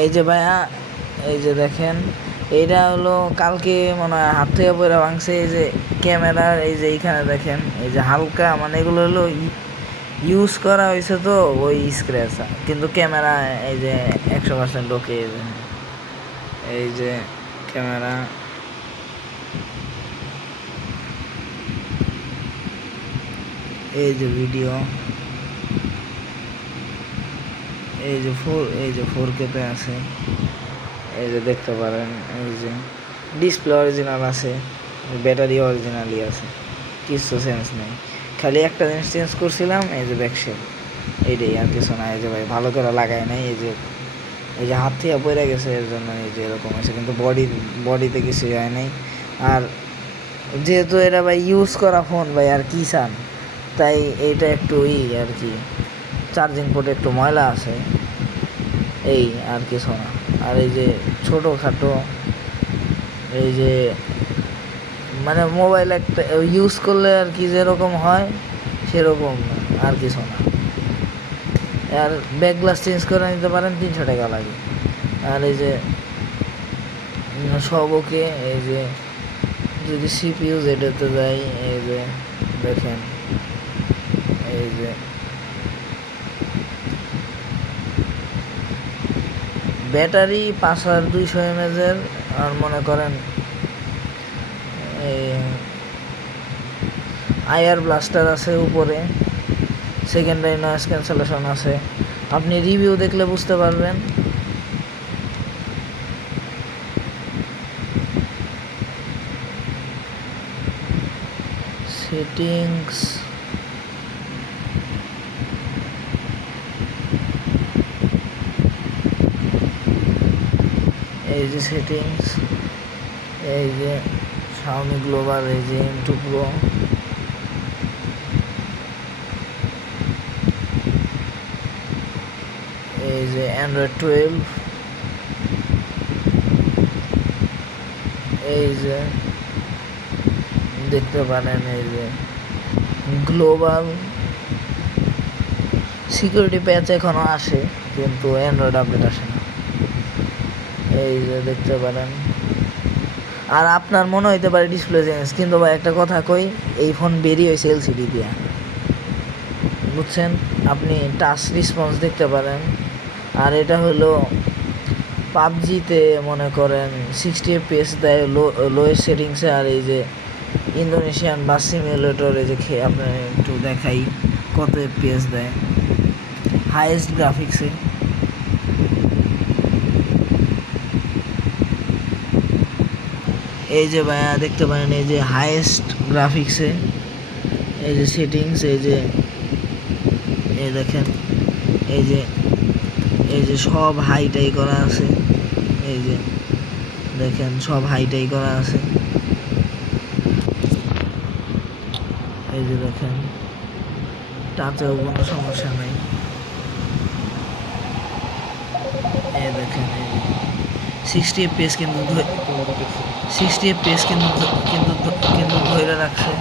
এই যে ভাইয়া, এই যে দেখেন, এইটা হলো কালকে মনে হয় হাত থেকে পড়ে ভাঙছে। এই যে ক্যামেরার এই যে এইখানে দেখেন, এই যে হালকা মানে এগুলো হলো ইউজ করা হয়েছে তো ওই স্ক্র্যাচ, কিন্তু ক্যামেরা এই যে 100% ওকে। এই যে ক্যামেরা, এই যে ভিডিও, এই যে 4K তে আছে, এই যে দেখতে পারেন। এই যে ডিসপ্লে অরিজিনাল আছে, ব্যাটারি অরিজিনালই আছে, কিছু চেঞ্জ নেই। খালি একটা জিনিস চেঞ্জ করছিলাম, এই যে ব্যাকশেল, এইটাই, আর কিছু না। এই যে ভাই ভালো করে লাগায় নাই, এই যে হাত থেকে পড়ে গেছে, এর জন্য এই যে এরকম হয়েছে, কিন্তু বডিতে কিছু হয় নাই। আর যেহেতু এটা ভাই ইউজ করা ফোন ভাই, আর কি চান, তাই এইটা একটু আর কি চার্জিং পোর্টে একটু ময়লা আছে, এই আর কিছু না। আর এই যে ছোটোখাটো এই যে মানে মোবাইল একটা ইউজ করলে আর কি যেরকম হয় সেরকম না, আর কিছু না। আর ব্যাক গ্লাস চেঞ্জ করে নিতে পারেন, 300 টাকা লাগে। আর এই যে সব ওকে। এই যে যদি সিপিইউ যেটাতে যাই, এই যে দেখেন, এই যে ব্যাটারি 5200 mAh-এর। আর মনে করেন এই আইআর ব্লাস্টার আছে উপরে, সেকেন্ডারি নয়েজ ক্যান্সেলেশন আছে। আপনি রিভিউ দেখলে বুঝতে পারবেন। সেটিংস, এই যে সেটিংস, এই যে Xiaomi গ্লোবাল, এই যে M2 Pro, এই যে Android 12, এই যে দেখতে পারেন, এই যে গ্লোবাল সিকিউরিটি প্যাচ এখনো আসে, কিন্তু অ্যান্ড্রয়েড আপডেট আসে না, এই যে দেখতে পারেন। আর আপনার মনে হইতে পারে ডিসপ্লে চেঞ্জ, কিন্তু ভাই একটা কথা কই, এই ফোন বেরিয়ে হয়েছে এলসিডি দিয়ে, বুঝছেন? আপনি টাচ রেসপন্স দেখতে পারেন। আর এটা হলো পাবজিতে মনে করেন 60 FPS দেয় লোয়েস্ট সেটিংসে। আর এই যে ইন্দোনেশিয়ান বাস সিমুলেটর, এই যে আপনার একটু দেখাই কত FPS দেয় হাইয়েস্ট গ্রাফিক্সে। এই যে ভাইয়া দেখতে পারেন, এই যে হাইয়েস্ট গ্রাফিক্সে, এই যে সেটিংস, এই দেখেন, এই যে সব হাইটাই করা আছে, এই যে দেখেন সব হাইটাই করা আছে, এই যে দেখেন টাচেও কোনো সমস্যা নাই। এই দেখেন, এই যে 60 FPS কিন্তু 60 FPS কিন্তু ধরে রাখছে।